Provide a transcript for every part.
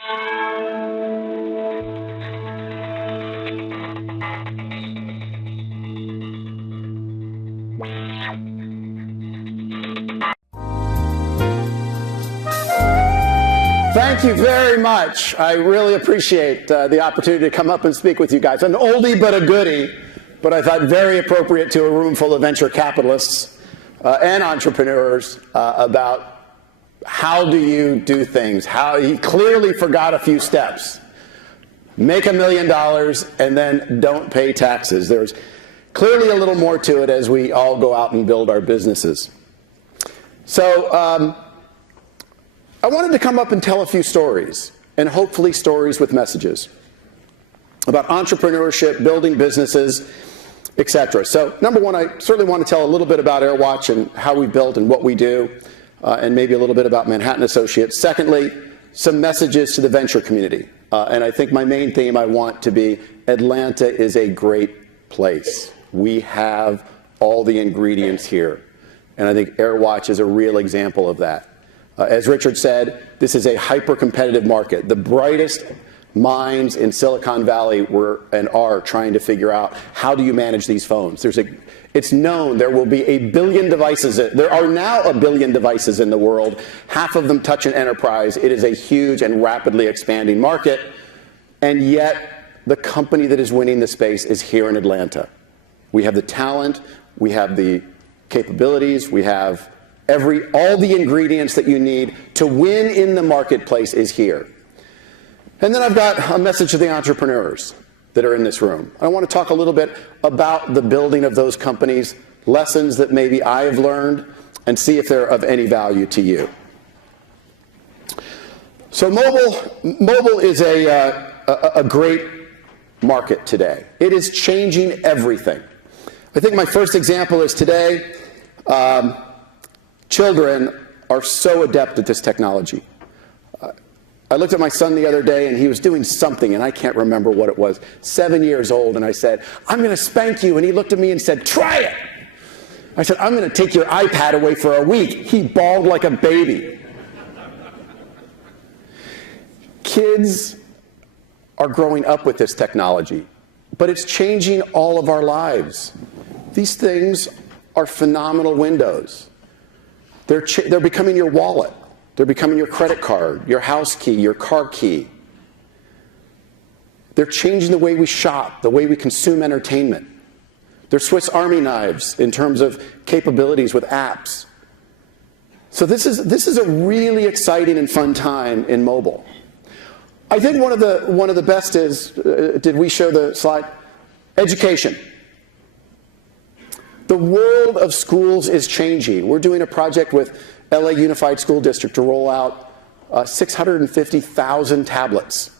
Thank you very much. I really appreciate the opportunity to come up and speak with you guys. An oldie but a goodie, but I thought very appropriate to a room full of venture capitalists and entrepreneurs about how do you do things. How he clearly forgot a few steps. Make $1 million and then don't pay taxes. There's clearly a little more to it as we all go out and build our businesses. So I wanted to come up and tell a few stories, and hopefully stories with messages about entrepreneurship, building businesses, etc. So number one, I certainly want to tell a little bit about AirWatch and how we built and what we do, and maybe a little bit about Manhattan Associates. Secondly, some messages to the venture community. And I think my main theme I want to be Atlanta is a great place. We have all the ingredients here. And I think AirWatch is a real example of that. As Richard said, this is a hyper-competitive market. The brightest minds in Silicon Valley were and are trying to figure out how do you manage these phones. It's known there will be 1 billion devices. There are now 1 billion devices in the world. Half of them touch an enterprise. It is a huge and rapidly expanding market. And yet, the company that is winning the space is here in Atlanta. We have the talent. We have the capabilities. We have all the ingredients that you need to win in the marketplace is here. And then I've got a message to the entrepreneurs that are in this room. I want to talk a little bit about the building of those companies, lessons that maybe I have learned, and see if they're of any value to you. So mobile is a great market today. It is changing everything. I think my first example is today, children are so adept at this technology. I looked at my son the other day and he was doing something and I can't remember what it was. 7 years old, and I said, "I'm going to spank you." And he looked at me and said, "Try it." I said, "I'm going to take your iPad away for a week." He bawled like a baby. Kids are growing up with this technology, but it's changing all of our lives. These things are phenomenal windows. They're becoming your wallet. They're becoming your credit card, your house key, your car key. They're changing the way we shop, the way we consume entertainment. They're Swiss Army knives in terms of capabilities with apps. So this is a really exciting and fun time in mobile. I think one of the best is, did we show the slide? Education. The world of schools is changing. We're doing a project with LA Unified School District to roll out 650,000 tablets.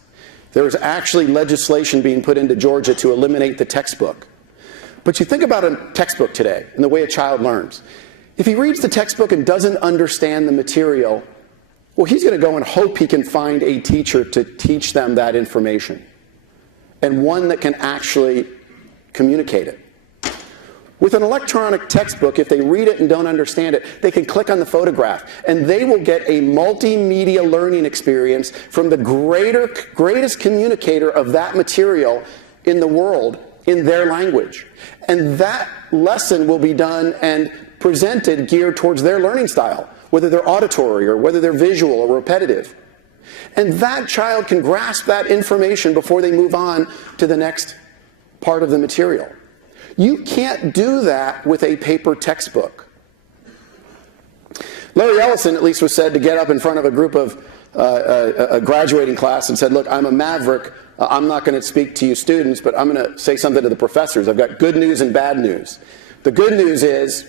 There is actually legislation being put into Georgia to eliminate the textbook. But you think about a textbook today and the way a child learns. If he reads the textbook and doesn't understand the material, well, he's going to go and hope he can find a teacher to teach them that information, and one that can actually communicate it. With an electronic textbook, if they read it and don't understand it, they can click on the photograph, and they will get a multimedia learning experience from the greatest communicator of that material in the world in their language. And that lesson will be done and presented geared towards their learning style, whether they're auditory or whether they're visual or repetitive. And that child can grasp that information before they move on to the next part of the material. You can't do that with a paper textbook. Larry Ellison, at least, was said to get up in front of a group of a graduating class and said, "Look, I'm a maverick. I'm not going to speak to you students, but I'm going to say something to the professors. I've got good news and bad news. The good news is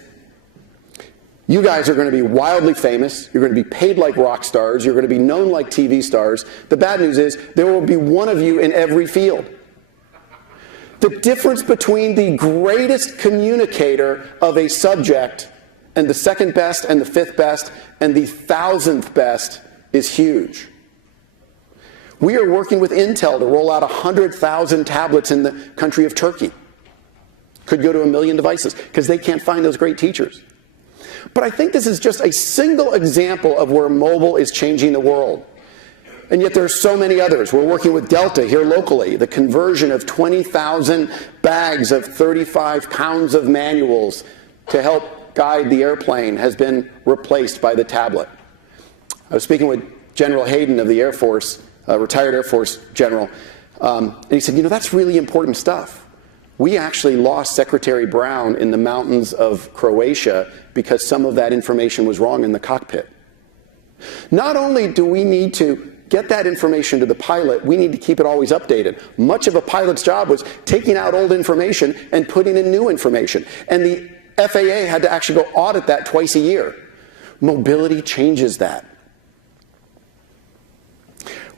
you guys are going to be wildly famous. You're going to be paid like rock stars. You're going to be known like TV stars. The bad news is there will be one of you in every field." The difference between the greatest communicator of a subject and the second best and the fifth best and the 1,000th best is huge. We are working with Intel to roll out 100,000 tablets in the country of Turkey. Could go to 1 million devices because they can't find those great teachers. But I think this is just a single example of where mobile is changing the world. And yet there's so many others. We're working with Delta here locally. The conversion of 20,000 bags of 35 pounds of manuals to help guide the airplane has been replaced by the tablet. I was speaking with General Hayden of the Air Force, a retired Air Force general, and he said, you know, that's really important stuff. We actually lost Secretary Brown in the mountains of Croatia because some of that information was wrong in the cockpit. Not only do we need to get that information to the pilot, we need to keep it always updated. Much of a pilot's job was taking out old information and putting in new information. And the FAA had to actually go audit that twice a year. Mobility changes that.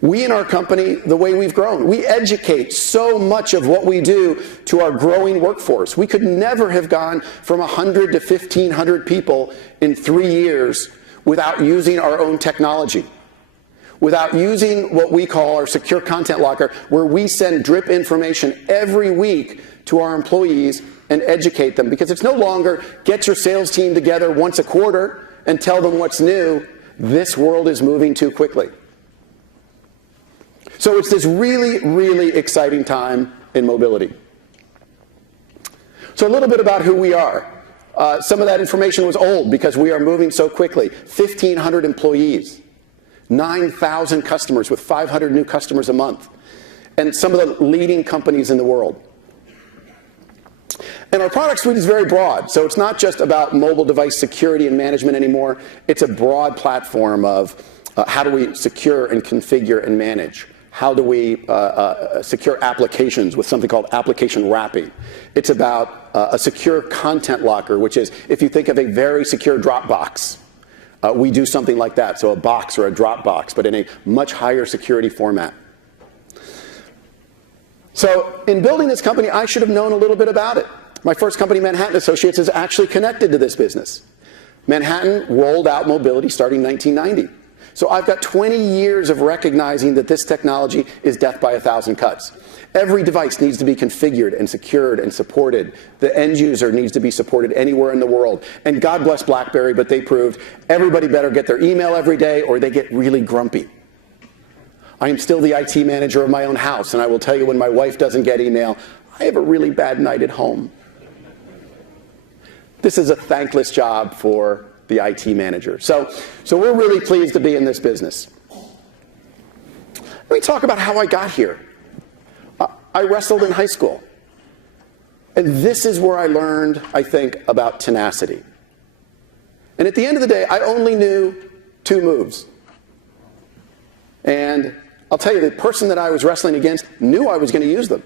We in our company, the way we've grown, we educate so much of what we do to our growing workforce. We could never have gone from 100 to 1,500 people in 3 years without using our own technology, without using what we call our secure content locker, where we send drip information every week to our employees and educate them. Because it's no longer get your sales team together once a quarter and tell them what's new. This world is moving too quickly. So it's this really, really exciting time in mobility. So a little bit about who we are. Some of that information was old because we are moving so quickly. 1,500 employees, 9,000 customers with 500 new customers a month, and some of the leading companies in the world. And our product suite is very broad, so it's not just about mobile device security and management anymore. It's a broad platform of how do we secure and configure and manage. How do we secure applications with something called application wrapping? It's about a secure content locker, which is, if you think of a very secure Dropbox, we do something like that, so a box or a Dropbox, but in a much higher security format. So in building this company, I should have known a little bit about it. My first company, Manhattan Associates, is actually connected to this business. Manhattan rolled out mobility starting in 1990. So I've got 20 years of recognizing that this technology is death by 1,000 cuts. Every device needs to be configured and secured and supported. The end user needs to be supported anywhere in the world. And God bless BlackBerry, but they proved everybody better get their email every day or they get really grumpy. I am still the IT manager of my own house, and I will tell you when my wife doesn't get email, I have a really bad night at home. This is a thankless job for the IT manager. So we're really pleased to be in this business. Let me talk about how I got here. I wrestled in high school. And this is where I learned, I think, about tenacity. And at the end of the day, I only knew 2 moves. And I'll tell you, the person that I was wrestling against knew I was going to use them.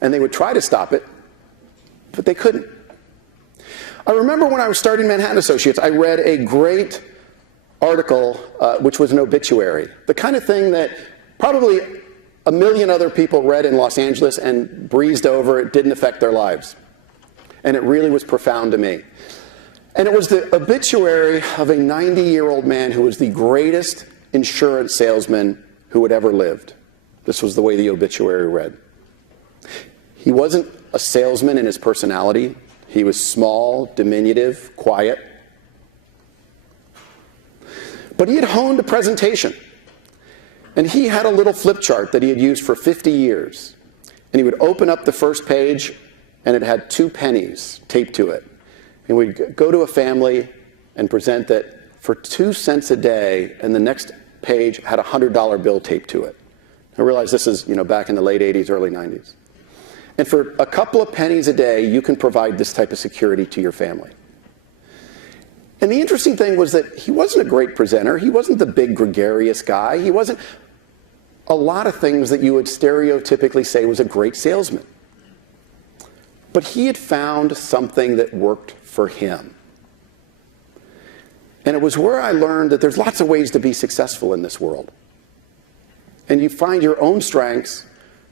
And they would try to stop it, but they couldn't. I remember when I was starting Manhattan Associates, I read a great article, which was an obituary. The kind of thing that probably 1 million other people read in Los Angeles and breezed over. It didn't affect their lives. And it really was profound to me. And it was the obituary of a 90-year-old man who was the greatest insurance salesman who had ever lived. This was the way the obituary read. He wasn't a salesman in his personality. He was small, diminutive, quiet. But he had honed a presentation. And he had a little flip chart that he had used for 50 years. And he would open up the first page, and it had 2 pennies taped to it. And we'd go to a family and present that for 2 cents a day, and the next page had a $100 bill taped to it. I realize this is, back in the late 80s, early 90s. And for a couple of pennies a day, you can provide this type of security to your family. And the interesting thing was that he wasn't a great presenter. He wasn't the big gregarious guy. He wasn't a lot of things that you would stereotypically say was a great salesman. But he had found something that worked for him. And it was where I learned that there's lots of ways to be successful in this world. And you find your own strengths,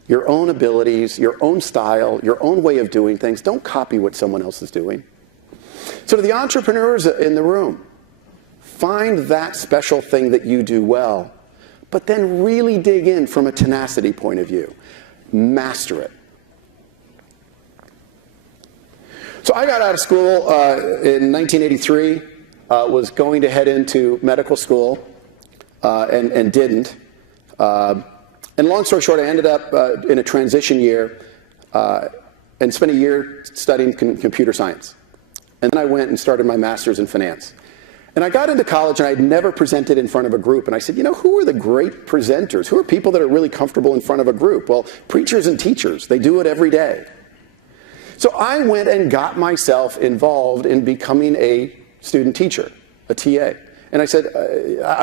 your own abilities, your own style, your own way of doing things. Don't copy what someone else is doing. So to the entrepreneurs in the room, find that special thing that you do well, but then really dig in from a tenacity point of view. Master it. So I got out of school in 1983, was going to head into medical school, and didn't. And long story short, I ended up in a transition year and spent a year studying computer science. And then I went and started my master's in finance. And I got into college and I'd never presented in front of a group. And I said, you know, who are the great presenters? Who are people that are really comfortable in front of a group? Well, preachers and teachers. They do it every day. So I went and got myself involved in becoming a student teacher, a TA. And I said,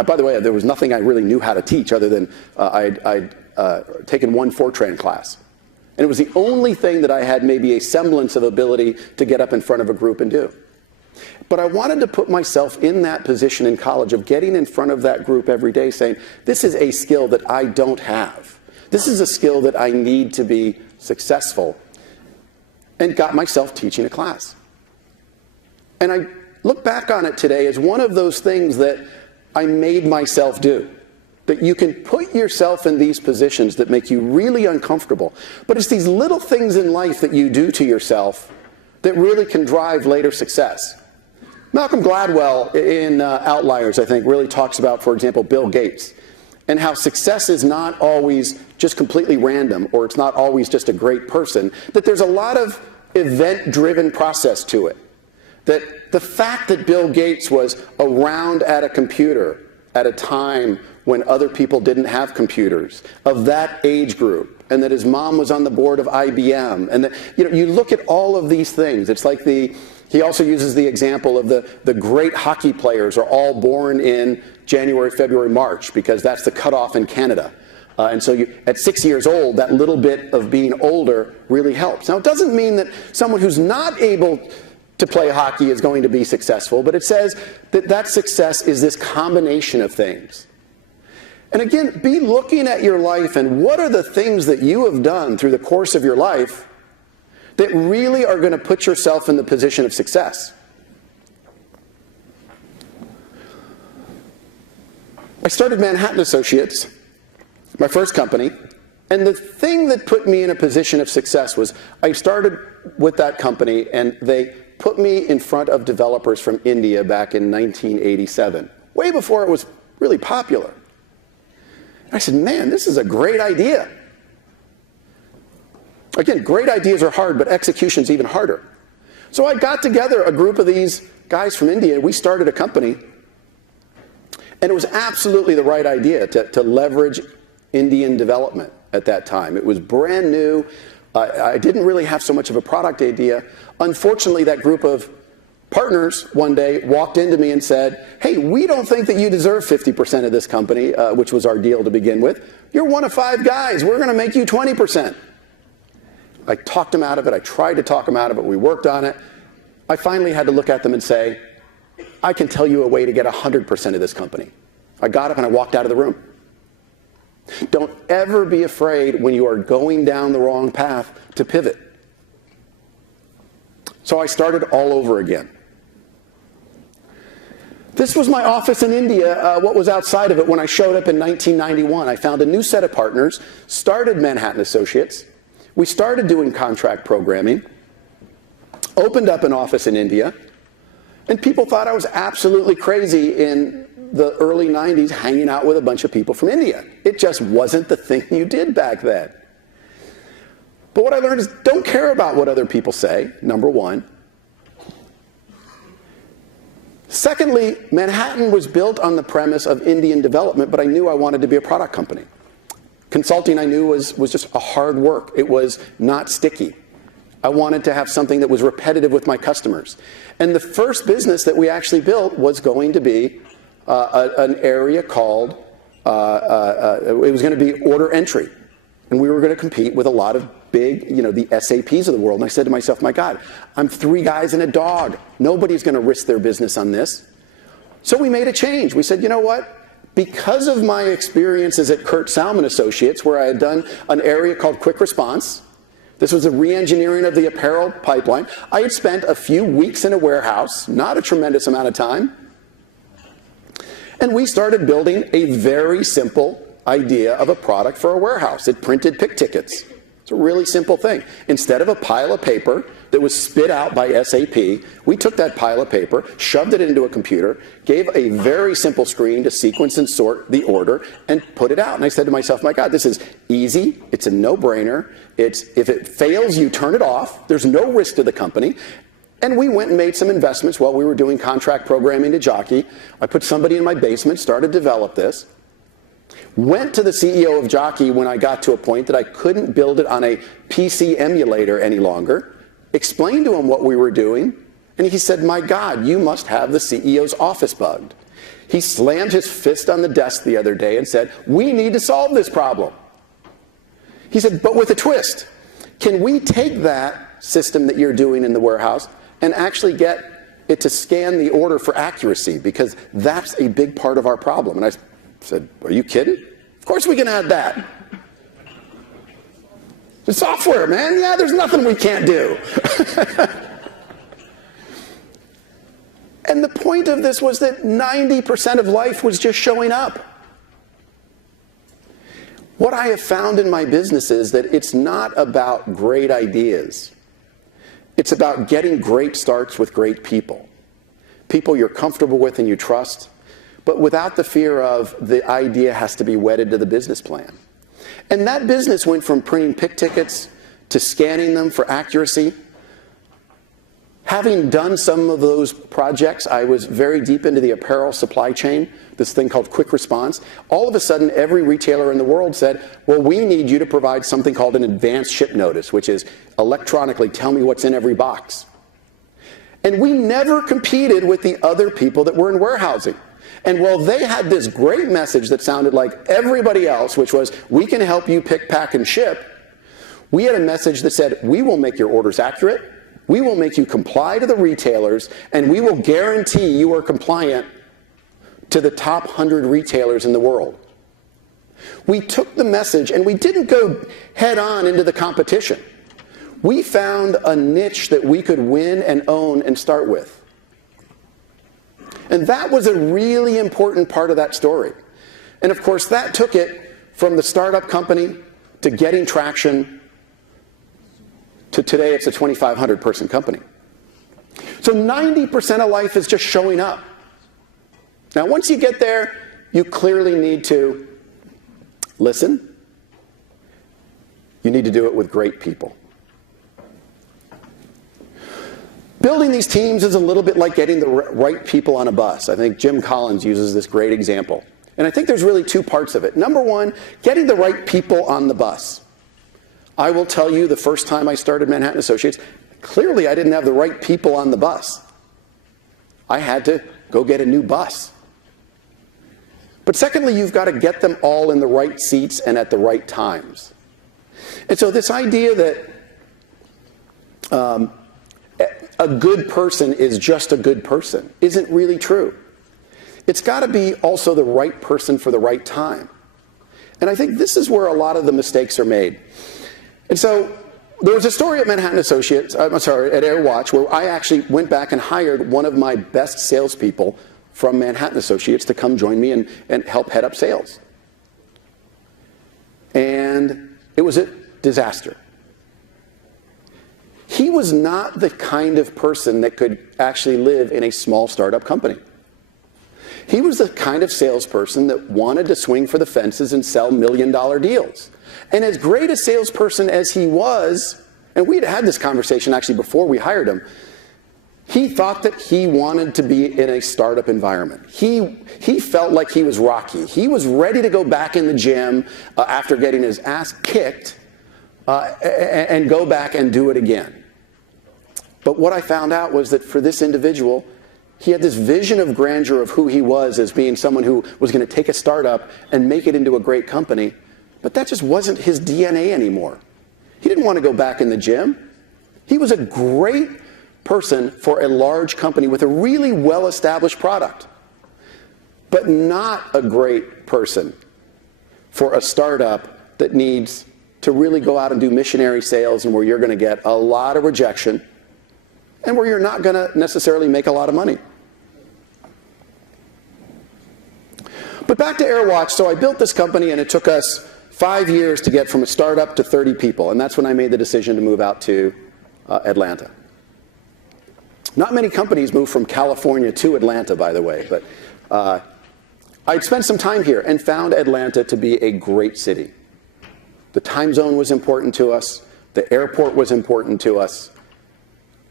by the way, there was nothing I really knew how to teach other than I'd taken one Fortran class. And it was the only thing that I had maybe a semblance of ability to get up in front of a group and do. But I wanted to put myself in that position in college of getting in front of that group every day saying, this is a skill that I don't have. This is a skill that I need to be successful. And got myself teaching a class. And I look back on it today as one of those things that I made myself do. That you can put yourself in these positions that make you really uncomfortable. But it's these little things in life that you do to yourself that really can drive later success. Malcolm Gladwell in Outliers, I think, really talks about, for example, Bill Gates, and how success is not always just completely random, or it's not always just a great person, that there's a lot of event-driven process to it. That the fact that Bill Gates was around at a computer at a time when other people didn't have computers, of that age group, and that his mom was on the board of IBM, and that, you know, you look at all of these things. It's like he also uses the example of the great hockey players are all born in January, February, March, because that's the cutoff in Canada. And so at 6 years old, that little bit of being older really helps. Now, it doesn't mean that someone who's not able to play hockey is going to be successful, but it says that that success is this combination of things. And again, be looking at your life and what are the things that you have done through the course of your life that really are going to put yourself in the position of success. I started Manhattan Associates, my first company, and the thing that put me in a position of success was I started with that company and they put me in front of developers from India back in 1987, way before it was really popular. And I said, man, this is a great idea. Again, great ideas are hard, but execution's even harder. So I got together a group of these guys from India, and we started a company, and it was absolutely the right idea to leverage Indian development at that time. It was brand new. I didn't really have so much of a product idea. Unfortunately, that group of partners one day walked into me and said, hey, we don't think that you deserve 50% of this company, which was our deal to begin with. You're one of 5 guys. We're going to make you 20%. I talked them out of it. I tried to talk them out of it. We worked on it. I finally had to look at them and say, I can tell you a way to get 100% of this company. I got up and I walked out of the room. Don't ever be afraid when you are going down the wrong path to pivot. So I started all over again. This was my office in India, what was outside of it when I showed up in 1991. I found a new set of partners, started Manhattan Associates. We started doing contract programming, opened up an office in India, and people thought I was absolutely crazy in the early 90s hanging out with a bunch of people from India. It just wasn't the thing you did back then. But what I learned is don't care about what other people say, number one. Secondly, Manhattan was built on the premise of Indian development, but I knew I wanted to be a product company. Consulting, I knew, was just a hard work. It was not sticky. I wanted to have something that was repetitive with my customers. And the first business that we actually built was going to be an area called, it was going to be order entry. And we were going to compete with a lot of big, the SAPs of the world. And I said to myself, my God, I'm 3 guys and a dog. Nobody's going to risk their business on this. So we made a change. We said, you know what? Because of my experiences at Kurt Salmon Associates, where I had done an area called quick response, this was a re-engineering of the apparel pipeline. I had spent a few weeks in a warehouse, not a tremendous amount of time, and we started building a very simple idea of a product for a warehouse. It printed pick tickets. It's a really simple thing. Instead of a pile of paper, that was spit out by SAP. We took that pile of paper, shoved it into a computer, gave a very simple screen to sequence and sort the order, and put it out. And I said to myself, my God, this is easy. It's a no-brainer. If it fails, you turn it off. There's no risk to the company. And we went and made some investments while we were doing contract programming to Jockey. I put somebody in my basement, started to develop this. Went to the CEO of Jockey when I got to a point that I couldn't build it on a PC emulator any longer. Explained to him what we were doing, and he said, my God, you must have the CEO's office bugged. He slammed his fist on the desk the other day and said, we need to solve this problem. He said, but with a twist. Can we take that system that you're doing in the warehouse and actually get it to scan the order for accuracy? Because that's a big part of our problem. And I said, are you kidding? Of course we can add that. The software, man. Yeah, there's nothing we can't do. And the point of this was that 90% of life was just showing up. What I have found in my business is that it's not about great ideas. It's about getting great starts with great people. People you're comfortable with and you trust, but without the fear of the idea has to be wedded to the business plan. And that business went from printing pick tickets to scanning them for accuracy. Having done some of those projects, I was very deep into the apparel supply chain, this thing called quick response. All of a sudden, every retailer in the world said, well, we need you to provide something called an advanced ship notice, which is electronically tell me what's in every box. And we never competed with the other people that were in warehousing. And while they had this great message that sounded like everybody else, which was, we can help you pick, pack, and ship, we had a message that said, we will make your orders accurate, we will make you comply to the retailers, and we will guarantee you are compliant to the top 100 retailers in the world. We took the message and we didn't go head on into the competition. We found a niche that we could win and own and start with. And that was a really important part of that story. And of course, that took it from the startup company to getting traction to today it's a 2,500 person company. So 90% of life is just showing up. Now, once you get there, you clearly need to listen. You need to do it with great people. Building these teams is a little bit like getting the right people on a bus. I think Jim Collins uses this great example. And I think there's really two parts of it. Number one, getting the right people on the bus. I will tell you, the first time I started Manhattan Associates, clearly I didn't have the right people on the bus. I had to go get a new bus. But secondly, you've got to get them all in the right seats and at the right times. And so this idea that a good person is just a good person isn't really true. It's got to be also the right person for the right time. And I think this is where a lot of the mistakes are made. And so there was a story at Manhattan Associates, at AirWatch, where I actually went back and hired one of my best salespeople from Manhattan Associates to come join me and help head up sales. And it was a disaster. He was not the kind of person that could actually live in a small startup company. He was the kind of salesperson that wanted to swing for the fences and sell million-dollar deals. And as great a salesperson as he was, and we'd had this conversation actually before we hired him, he thought that he wanted to be in a startup environment. He felt like he was Rocky. He was ready to go back in the gym after getting his ass kicked and go back and do it again. But what I found out was that for this individual, he had this vision of grandeur of who he was as being someone who was going to take a startup and make it into a great company. But that just wasn't his DNA anymore. He didn't want to go back in the gym. He was a great person for a large company with a really well-established product, but not a great person for a startup that needs to really go out and do missionary sales and where you're going to get a lot of rejection and where you're not going to necessarily make a lot of money. But back to AirWatch, so I built this company and it took us 5 years to get from a startup to 30 people, and that's when I made the decision to move out to Atlanta. Not many companies move from California to Atlanta, by the way, but I'd spent some time here and found Atlanta to be a great city. The time zone was important to us. The airport was important to us.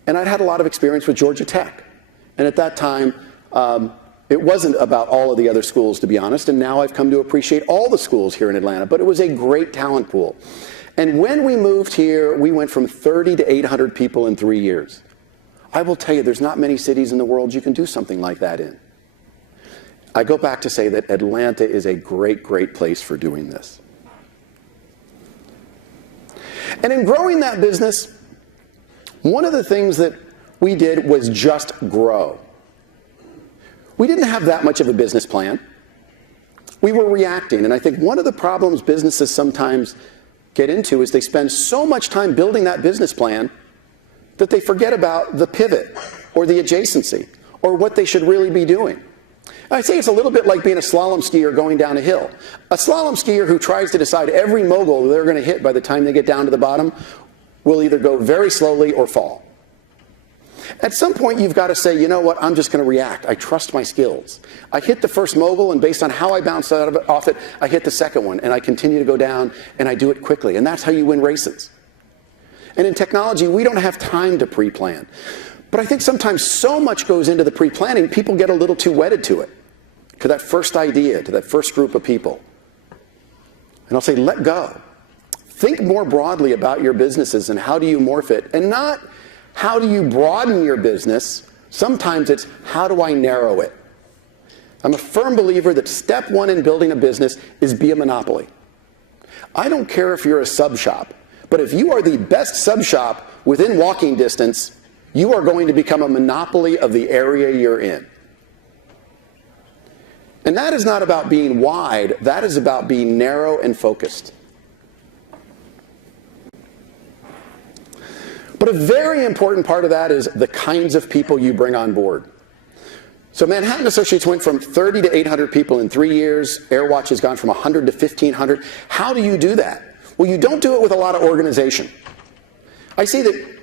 And I'd had a lot of experience with Georgia Tech. And at that time, it wasn't about all of the other schools, to be honest. And now I've come to appreciate all the schools here in Atlanta. But it was a great talent pool. And when we moved here, we went from 30 to 800 people in 3 years. I will tell you, there's not many cities in the world you can do something like that in. I go back to say that Atlanta is a great, great place for doing this. And in growing that business, one of the things that we did was just grow. We didn't have that much of a business plan. We were reacting. And I think one of the problems businesses sometimes get into is they spend so much time building that business plan that they forget about the pivot or the adjacency or what they should really be doing. I say it's a little bit like being a slalom skier going down a hill. A slalom skier who tries to decide every mogul they're going to hit by the time they get down to the bottom will either go very slowly or fall. At some point, you've got to say, you know what, I'm just going to react. I trust my skills. I hit the first mogul, and based on how I bounce off it, I hit the second one, and I continue to go down, and I do it quickly. And that's how you win races. And in technology, we don't have time to pre-plan. But I think sometimes so much goes into the pre-planning, people get a little too wedded to it, to that first idea, to that first group of people. And I'll say, let go. Think more broadly about your businesses and how do you morph it, and not how do you broaden your business. Sometimes it's how do I narrow it. I'm a firm believer that step one in building a business is be a monopoly. I don't care if you're a sub shop, but if you are the best sub shop within walking distance, you are going to become a monopoly of the area you're in. And that is not about being wide, that is about being narrow and focused. But a very important part of that is the kinds of people you bring on board. So Manhattan Associates went from 30 to 800 people in 3 years. AirWatch has gone from 100 to 1,500. How do you do that? Well, you don't do it with a lot of organization. I see that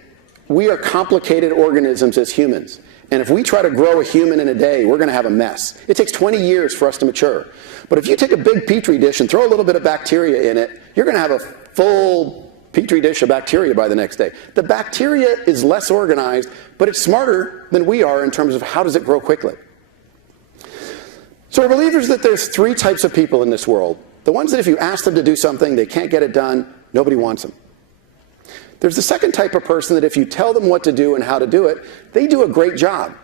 we are complicated organisms as humans. And if we try to grow a human in a day, we're going to have a mess. It takes 20 years for us to mature. But if you take a big petri dish and throw a little bit of bacteria in it, you're going to have a full petri dish of bacteria by the next day. The bacteria is less organized, but it's smarter than we are in terms of how does it grow quickly. So we're believers that there's 3 types of people in this world. The ones that if you ask them to do something, they can't get it done, nobody wants them. There's the second type of person that if you tell them what to do and how to do it, they do a great job.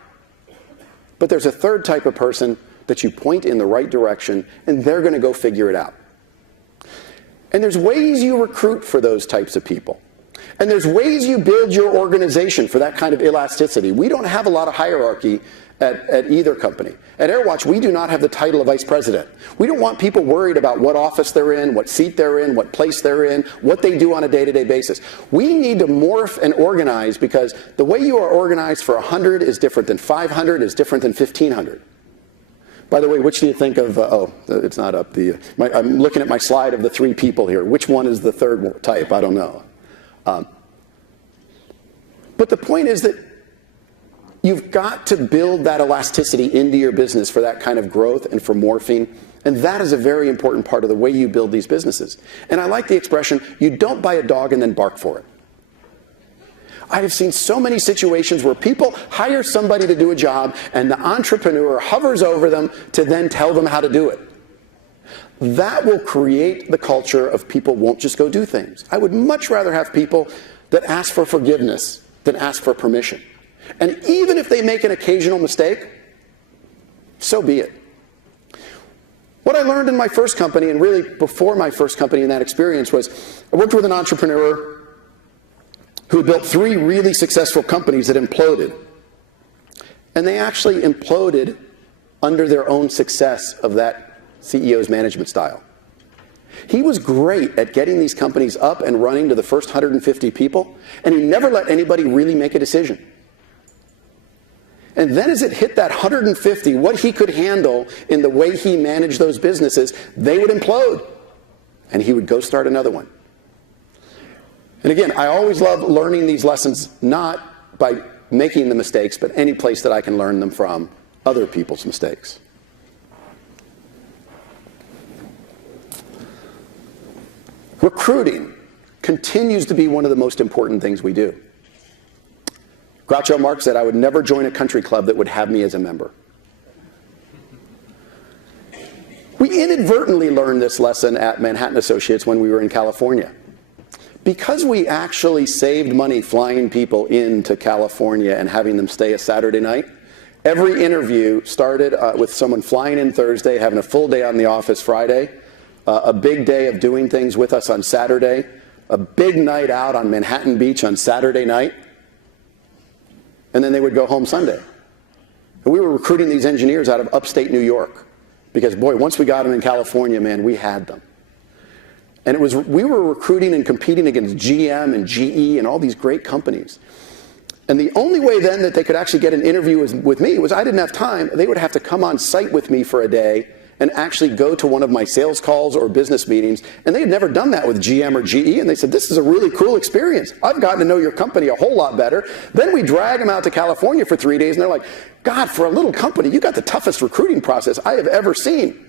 But there's a third type of person that you point in the right direction and they're going to go figure it out. And there's ways you recruit for those types of people. And there's ways you build your organization for that kind of elasticity. We don't have a lot of hierarchy at either company. At AirWatch, we do not have the title of vice president. We don't want people worried about what office they're in, what seat they're in, what place they're in, what they do on a day-to-day basis. We need to morph and organize because the way you are organized for 100 is different than 500, is different than 1,500. By the way, which do you think of, oh, it's not up. I'm looking at my slide of the 3 people here. Which one is the third type? I don't know. But the point is that you've got to build that elasticity into your business for that kind of growth and for morphing. And that is a very important part of the way you build these businesses. And I like the expression, you don't buy a dog and then bark for it. I have seen so many situations where people hire somebody to do a job and the entrepreneur hovers over them to then tell them how to do it. That will create the culture of people won't just go do things. I would much rather have people that ask for forgiveness than ask for permission. And even if they make an occasional mistake, so be it. What I learned in my first company, and really before my first company in that experience, was I worked with an entrepreneur who had built 3 really successful companies that imploded. And they actually imploded under their own success of that CEO's management style. He was great at getting these companies up and running to the first 150 people, and he never let anybody really make a decision. And then as it hit that 150, what he could handle in the way he managed those businesses, they would implode, and he would go start another one. And again, I always love learning these lessons, not by making the mistakes, but any place that I can learn them from, other people's mistakes. Recruiting continues to be one of the most important things we do. Groucho Marx said, I would never join a country club that would have me as a member. We inadvertently learned this lesson at Manhattan Associates when we were in California. Because we actually saved money flying people into California and having them stay a Saturday night, every interview started with someone flying in Thursday, having a full day on the office Friday, a big day of doing things with us on Saturday, a big night out on Manhattan Beach on Saturday night, and then they would go home Sunday. And we were recruiting these engineers out of upstate New York because, boy, once we got them in California, man, we had them. And we were recruiting and competing against GM and GE and all these great companies. And the only way then that they could actually get an interview with me was I didn't have time. They would have to come on site with me for a day and actually go to one of my sales calls or business meetings. And they had never done that with GM or GE. And they said, this is a really cool experience. I've gotten to know your company a whole lot better. Then we drag them out to California for 3 days. And they're like, God, for a little company, you got the toughest recruiting process I have ever seen.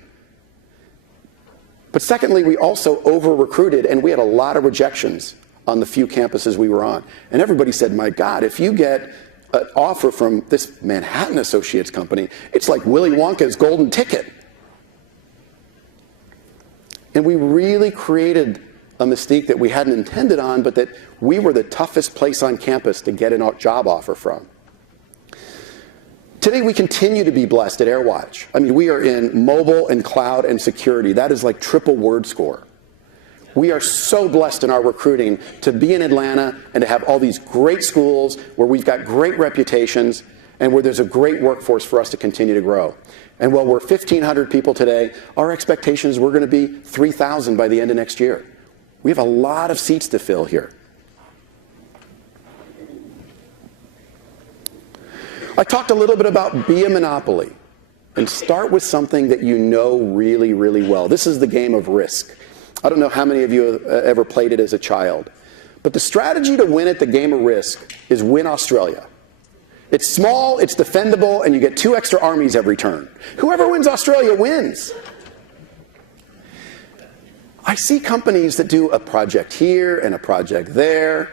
But secondly, we also over-recruited, and we had a lot of rejections on the few campuses we were on. And everybody said, my God, if you get an offer from this Manhattan Associates company, it's like Willy Wonka's golden ticket. And we really created a mystique that we hadn't intended on, but that we were the toughest place on campus to get a job offer from. Today, we continue to be blessed at AirWatch. I mean, we are in mobile and cloud and security. That is like triple word score. We are so blessed in our recruiting to be in Atlanta and to have all these great schools where we've got great reputations and where there's a great workforce for us to continue to grow. And while we're 1,500 people today, our expectation is we're going to be 3,000 by the end of next year. We have a lot of seats to fill here. I talked a little bit about be a monopoly and start with something that you know really, really well. This is the game of Risk. I don't know how many of you have ever played it as a child, but the strategy to win at the game of Risk is win Australia. It's small, it's defendable, and you get 2 extra armies every turn. Whoever wins Australia wins. I see companies that do a project here and a project there,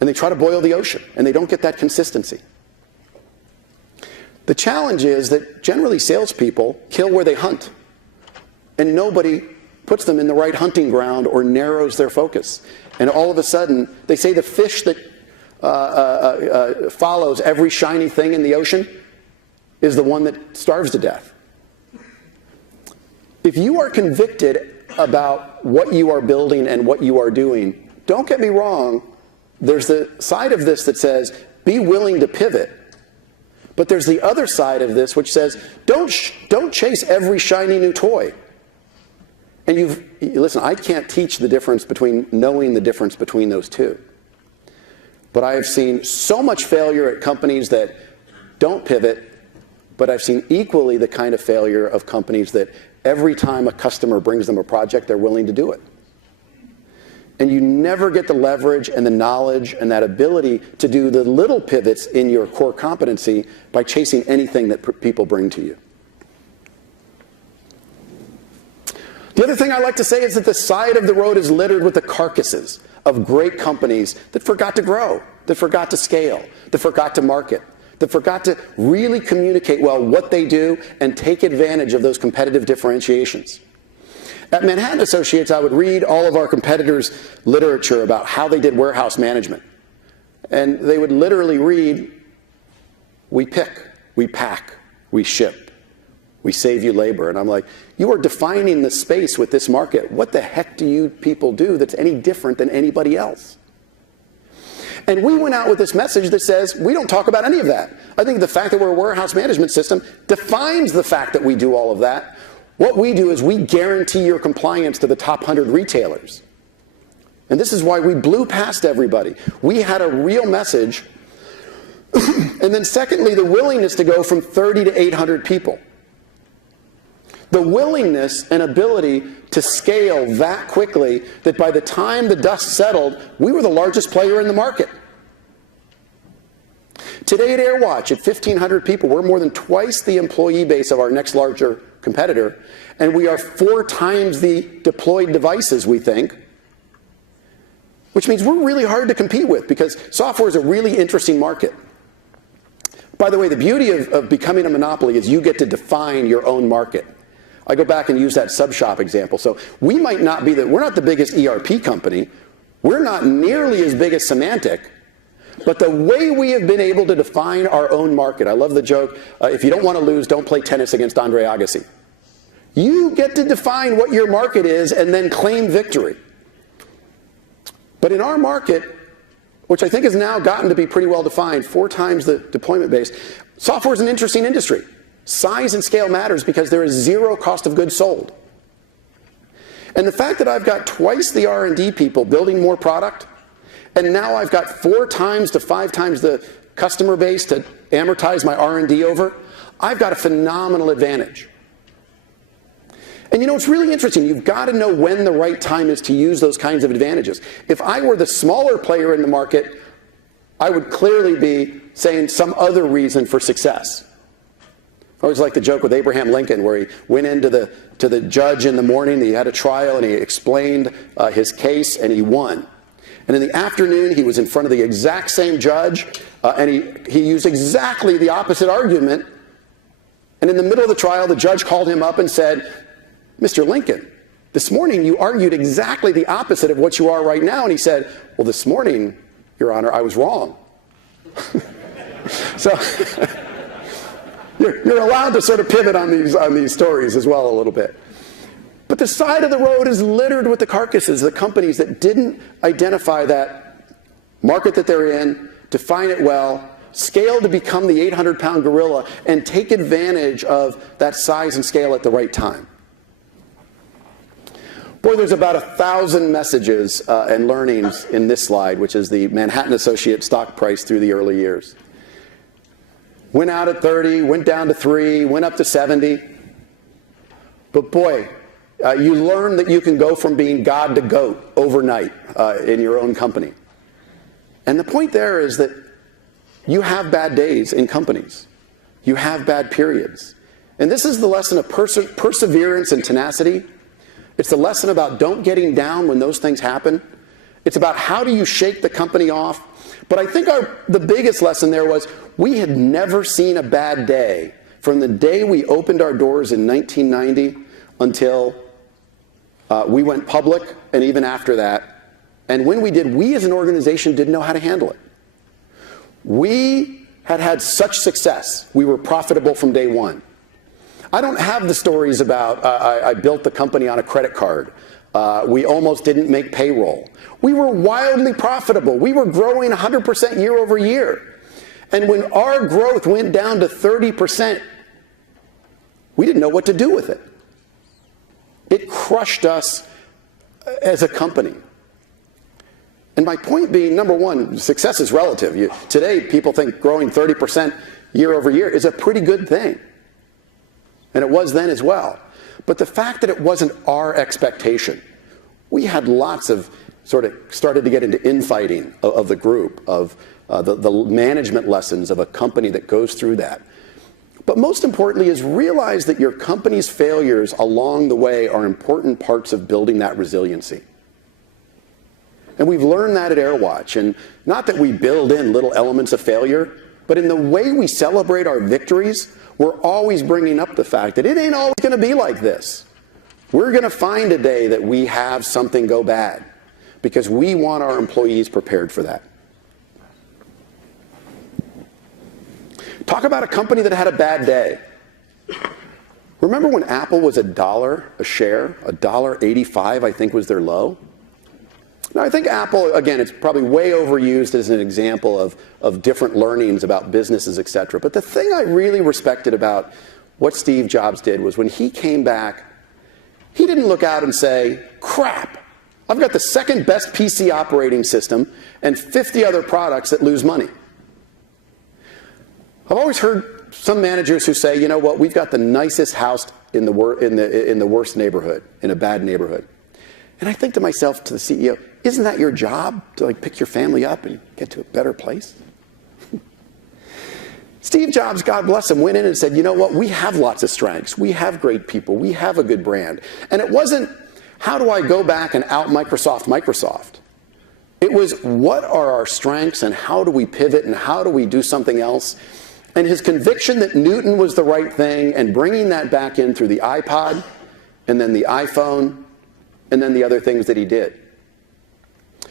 and they try to boil the ocean, and they don't get that consistency. The challenge is that generally salespeople kill where they hunt, and nobody puts them in the right hunting ground or narrows their focus. And all of a sudden, they say the fish that follows every shiny thing in the ocean is the one that starves to death. If you are convicted about what you are building and what you are doing, don't get me wrong, there's the side of this that says, be willing to pivot. But there's the other side of this which says, don't chase every shiny new toy. And listen, I can't teach the difference between knowing the difference between those two. But I have seen so much failure at companies that don't pivot, but I've seen equally the kind of failure of companies that every time a customer brings them a project, they're willing to do it. And you never get the leverage and the knowledge and that ability to do the little pivots in your core competency by chasing anything that people bring to you. The other thing I like to say is that the side of the road is littered with the carcasses of great companies that forgot to grow, that forgot to scale, that forgot to market, that forgot to really communicate well what they do and take advantage of those competitive differentiations. At Manhattan Associates, I would read all of our competitors' literature about how they did warehouse management. And they would literally read, we pick, we pack, we ship, we save you labor. And I'm like, you are defining the space with this market. What the heck do you people do that's any different than anybody else? And we went out with this message that says, we don't talk about any of that. I think the fact that we're a warehouse management system defines the fact that we do all of that. What we do is we guarantee your compliance to the top 100 retailers. And this is why we blew past everybody. We had a real message. And then secondly, the willingness to go from 30 to 800 people. The willingness and ability to scale that quickly that by the time the dust settled, we were the largest player in the market. Today at AirWatch, at 1,500 people, we're more than twice the employee base of our next larger competitor, and we are 4 times the deployed devices, we think, which means we're really hard to compete with because software is a really interesting market. By the way, the beauty of becoming a monopoly is you get to define your own market. I go back and use that sub-shop example. So we might not be we're not the biggest ERP company. We're not nearly as big as Symantec. But the way we have been able to define our own market, I love the joke, if you don't want to lose, don't play tennis against Andre Agassi. You get to define what your market is and then claim victory. But in our market, which I think has now gotten to be pretty well defined, 4 times the deployment base, software is an interesting industry. Size and scale matters because there is 0 cost of goods sold. And the fact that I've got twice the R&D people building more product, and now I've got 4 times to 5 times the customer base to amortize my R&D over, I've got a phenomenal advantage. And you know, it's really interesting. You've got to know when the right time is to use those kinds of advantages. If I were the smaller player in the market, I would clearly be saying some other reason for success. I always like the joke with Abraham Lincoln where he went into the judge in the morning, he had a trial, and he explained his case, and he won. And in the afternoon, he was in front of the exact same judge, and he used exactly the opposite argument. And in the middle of the trial, the judge called him up and said, "Mr. Lincoln, this morning you argued exactly the opposite of what you are right now." And he said, "Well, this morning, Your Honor, I was wrong." So you're allowed to sort of pivot on these stories as well a little bit. But the side of the road is littered with the carcasses, the companies that didn't identify that market that they're in, define it well, scale to become the 800-pound gorilla, and take advantage of that size and scale at the right time. Boy, there's about 1,000 messages and learnings in this slide, which is the Manhattan Associates stock price through the early years. Went out at 30, went down to 3, went up to 70. But boy, you learn that you can go from being God to goat overnight in your own company. And the point there is that you have bad days in companies. You have bad periods. And this is the lesson of perseverance and tenacity. It's the lesson about don't getting down when those things happen. It's about how do you shake the company off. But I think the biggest lesson there was we had never seen a bad day from the day we opened our doors in 1990 until we went public, and even after that. And when we did, we as an organization didn't know how to handle it. We had such success. We were profitable from day one. I don't have the stories about I built the company on a credit card. We almost didn't make payroll. We were wildly profitable. We were growing 100% year over year. And when our growth went down to 30%, we didn't know what to do with it. It crushed us as a company. And my point being, number one, success is relative. Today, people think growing 30% year over year is a pretty good thing. And it was then as well. But the fact that it wasn't our expectation, we had lots of sort of started to get into infighting of the group, of the management lessons of a company that goes through that. But most importantly is realize that your company's failures along the way are important parts of building that resiliency. And we've learned that at AirWatch. And not that we build in little elements of failure, but in the way we celebrate our victories, we're always bringing up the fact that it ain't always going to be like this. We're going to find a day that we have something go bad because we want our employees prepared for that. Talk about a company that had a bad day. Remember when Apple was $1 a share, $1.85 I think was their low? Now I think Apple, again, it's probably way overused as an example of different learnings about businesses, etc. But the thing I really respected about what Steve Jobs did was when he came back, he didn't look out and say, crap, I've got the second best PC operating system and 50 other products that lose money. I've always heard some managers who say, you know what, we've got the nicest house in the worst neighborhood, in a bad neighborhood. And I think to myself, to the CEO, isn't that your job to pick your family up and get to a better place? Steve Jobs, God bless him, went in and said, you know what, we have lots of strengths. We have great people. We have a good brand. And it wasn't, how do I go back and out Microsoft? It was, what are our strengths and how do we pivot and how do we do something else? And his conviction that Newton was the right thing and bringing that back in through the iPod and then the iPhone and then the other things that he did.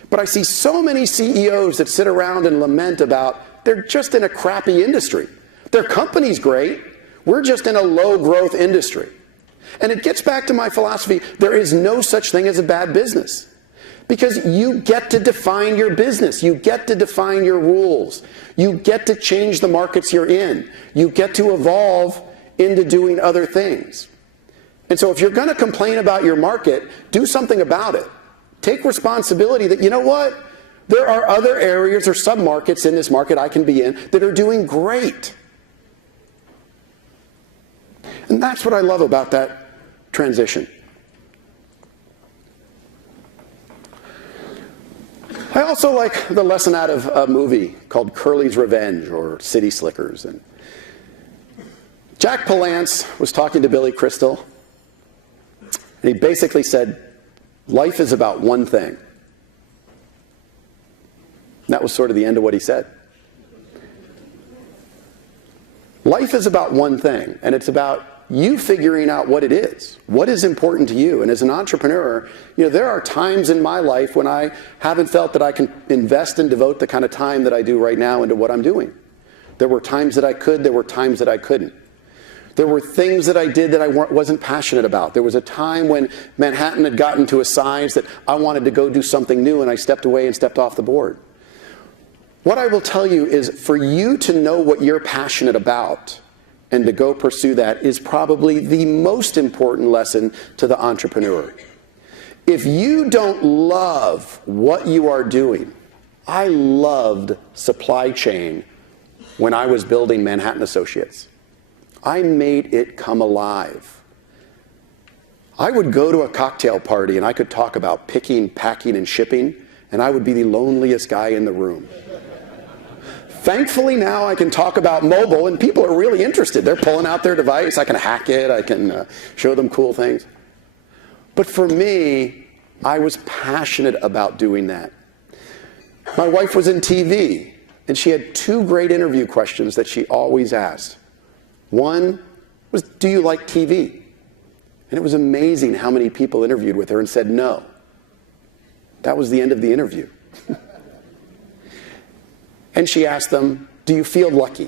But I see so many CEOs that sit around and lament about they're just in a crappy industry. Their company's great. We're just in a low growth industry. And it gets back to my philosophy. There is no such thing as a bad business. Because you get to define your business. You get to define your rules. You get to change the markets you're in. You get to evolve into doing other things. And so if you're going to complain about your market, do something about it. Take responsibility that, you know what? There are other areas or sub-markets in this market I can be in that are doing great. And that's what I love about that transition. I also like the lesson out of a movie called Curly's Revenge or City Slickers. And Jack Palance was talking to Billy Crystal, and he basically said, life is about one thing. And that was sort of the end of what he said. Life is about one thing, and it's about you figuring out what it is. What is important to you? And as an entrepreneur, there are times in my life when I haven't felt that I can invest and devote the kind of time that I do right now into what I'm doing. There were times that I could, there were times that I couldn't. There were things that I did that I wasn't passionate about. There was a time when Manhattan had gotten to a size that I wanted to go do something new, and I stepped away and stepped off the board. What I will tell you is for you to know what you're passionate about and to go pursue that is probably the most important lesson to the entrepreneur. If you don't love what you are doing, I loved supply chain when I was building Manhattan Associates. I made it come alive. I would go to a cocktail party and I could talk about picking, packing, and shipping, and I would be the loneliest guy in the room. Thankfully now I can talk about mobile and people are really interested. They're pulling out their device. I can hack it. I can show them cool things. But for me, I was passionate about doing that. My wife was in TV and she had two great interview questions that she always asked. One was, do you like TV? And it was amazing how many people interviewed with her and said no. That was the end of the interview. And she asked them, do you feel lucky?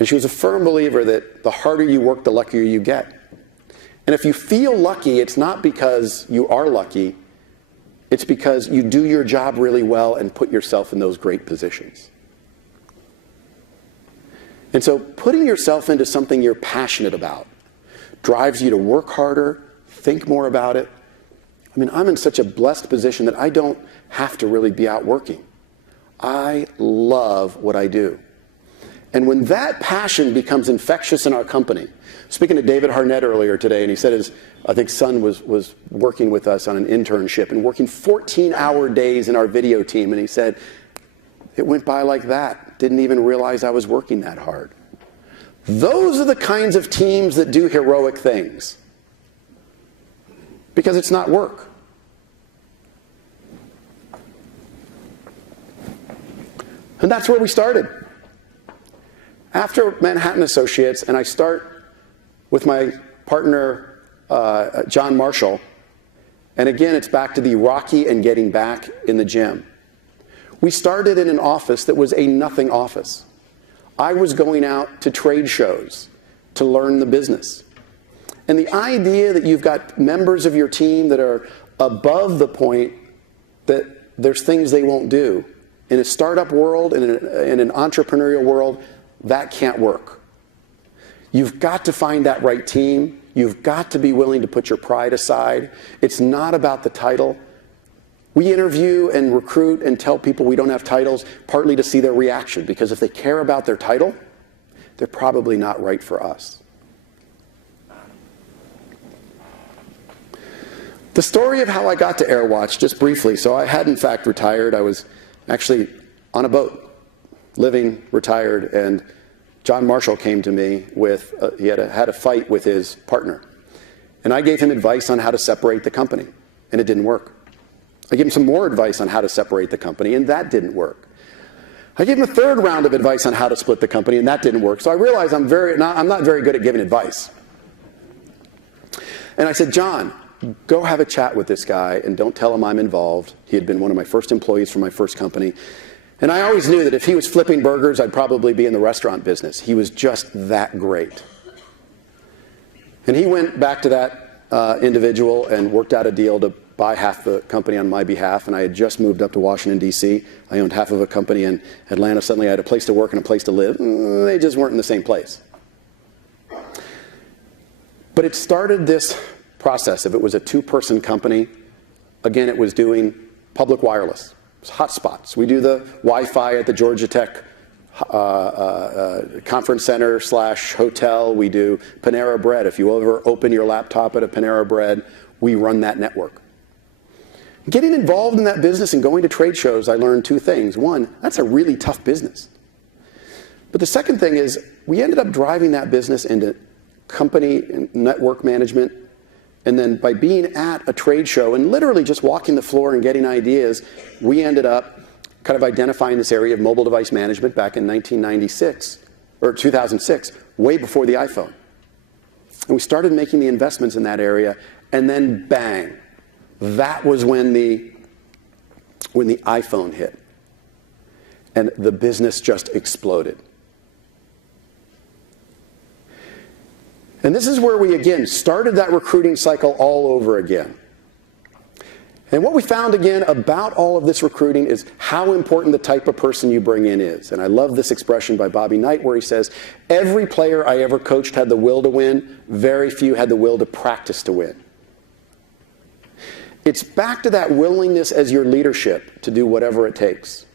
And she was a firm believer that the harder you work, the luckier you get. And if you feel lucky, it's not because you are lucky, it's because you do your job really well and put yourself in those great positions. And so putting yourself into something you're passionate about drives you to work harder, think more about it. I mean, I'm in such a blessed position that I don't have to really be out working. I love what I do. And when that passion becomes infectious in our company, speaking to David Harnett earlier today, and he said his, I think, son was working with us on an internship and working 14-hour days in our video team, and he said, it went by like that. Didn't even realize I was working that hard. Those are the kinds of teams that do heroic things. Because it's not work. And that's where we started. After Manhattan Associates, and I start with my partner, John Marshall, and again, it's back to the Rocky and getting back in the gym. We started in an office that was a nothing office. I was going out to trade shows to learn the business. And the idea that you've got members of your team that are above the point that there's things they won't do, in a startup world, in an entrepreneurial world, that can't work. You've got to find that right team. You've got to be willing to put your pride aside. It's not about the title. We interview and recruit and tell people we don't have titles partly to see their reaction, because if they care about their title, they're probably not right for us. The story of how I got to AirWatch, just briefly. So I had in fact retired. I was actually on a boat. living, retired, and John Marshall came to me with, he had a fight with his partner. And I gave him advice on how to separate the company, and it didn't work. I gave him some more advice on how to separate the company, and that didn't work. I gave him a third round of advice on how to split the company, and that didn't work. So I realized I'm not very good at giving advice. And I said, John, go have a chat with this guy and don't tell him I'm involved. He had been one of my first employees from my first company. And I always knew that if he was flipping burgers, I'd probably be in the restaurant business. He was just that great. And he went back to that individual and worked out a deal to buy half the company on my behalf. And I had just moved up to Washington, D.C. I owned half of a company in Atlanta. Suddenly I had a place to work and a place to live. They just weren't in the same place. But it started this process. If it was a two-person company, again, it was doing public wireless. It was hotspots. We do the Wi-Fi at the Georgia Tech conference center / hotel. We do Panera Bread. If you ever open your laptop at a Panera Bread, we run that network. Getting involved in that business and going to trade shows, I learned two things. One, that's a really tough business. But the second thing is we ended up driving that business into company and network management. And then by being at a trade show and literally just walking the floor and getting ideas, we ended up kind of identifying this area of mobile device management back in 1996 or 2006, way before the iPhone. And we started making the investments in that area, and then bang, that was when the iPhone hit. And the business just exploded. And this is where we, again, started that recruiting cycle all over again. And what we found, again, about all of this recruiting is how important the type of person you bring in is. And I love this expression by Bobby Knight where he says, every player I ever coached had the will to win. Very few had the will to practice to win. It's back to that willingness as your leadership to do whatever it takes.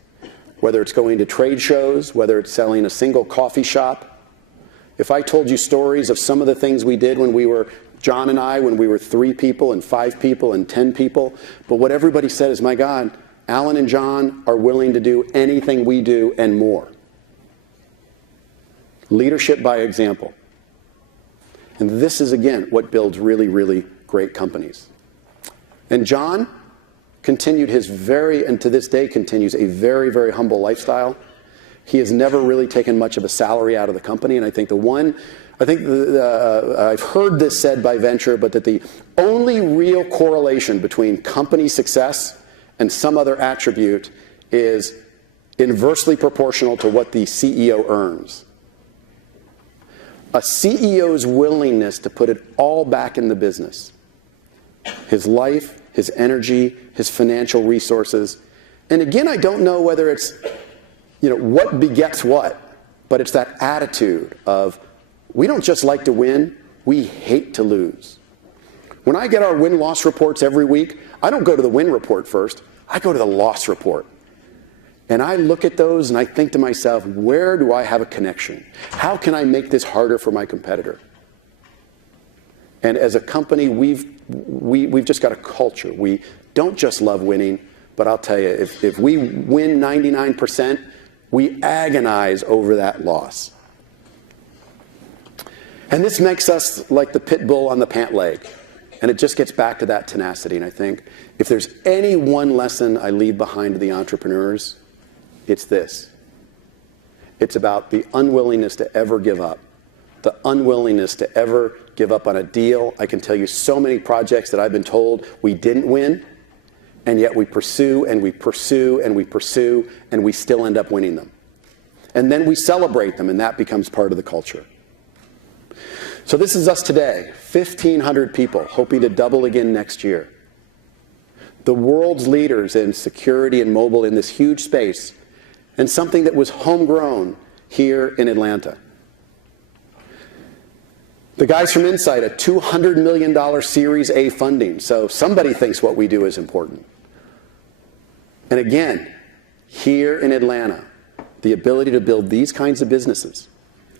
Whether it's going to trade shows, whether it's selling a single coffee shop. If I told you stories of some of the things we did when we were, John and I, when we were 3 people and 5 people and 10 people, but what everybody said is, my God, Alan and John are willing to do anything we do and more. Leadership by example. And this is, again, what builds really, really great companies. And John continued his and to this day continues, a very, very humble lifestyle. He has never really taken much of a salary out of the company. And I think I've heard this said by venture, but that the only real correlation between company success and some other attribute is inversely proportional to what the CEO earns. A CEO's willingness to put it all back in the business, his life, his energy, his financial resources. And again, I don't know whether it's what begets what, but it's that attitude of, we don't just like to win, we hate to lose. When I get our win-loss reports every week, I don't go to the win report first, I go to the loss report. And I look at those and I think to myself, where do I have a connection? How can I make this harder for my competitor? And as a company, we've just got a culture. We don't just love winning, but I'll tell you, if we win 99%, we agonize over that loss. And this makes us like the pit bull on the pant leg. And it just gets back to that tenacity. And I think if there's any one lesson I leave behind to the entrepreneurs, it's this. It's about the unwillingness to ever give up. The unwillingness to ever give up on a deal. I can tell you so many projects that I've been told we didn't win, and yet we pursue and we pursue and we pursue, and we still end up winning them. And then we celebrate them, and that becomes part of the culture. So this is us today, 1,500 people, hoping to double again next year. The world's leaders in security and mobile in this huge space, and something that was homegrown here in Atlanta. The guys from Insight, a $200 million Series A funding, so somebody thinks what we do is important. And again, here in Atlanta, the ability to build these kinds of businesses.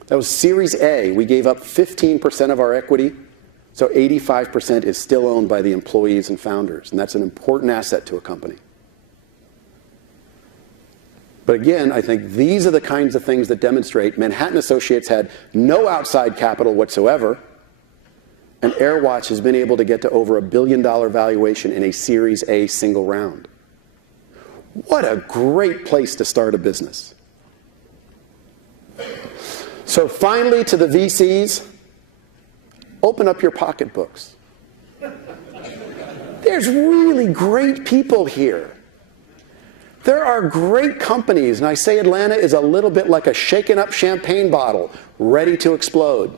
That was Series A. We gave up 15% of our equity, so 85% is still owned by the employees and founders, and that's an important asset to a company. But again, I think these are the kinds of things that demonstrate Manhattan Associates had no outside capital whatsoever, and AirWatch has been able to get to over $1 billion valuation in a Series A single round. What a great place to start a business. So finally, to the VCs, open up your pocketbooks. There's really great people here. There are great companies, and I say Atlanta is a little bit like a shaken up champagne bottle, ready to explode.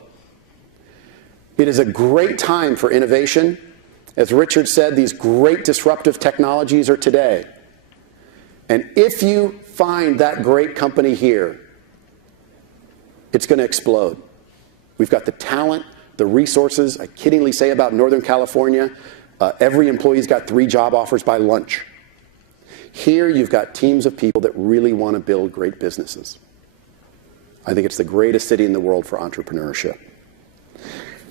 It is a great time for innovation. As Richard said, these great disruptive technologies are today. And if you find that great company here, it's going to explode. We've got the talent, the resources. I kiddingly say about Northern California, every employee's got 3 job offers by lunch. Here you've got teams of people that really want to build great businesses. I think it's the greatest city in the world for entrepreneurship.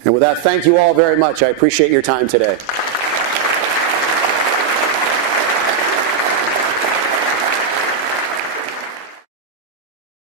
And with that, thank you all very much. I appreciate your time today.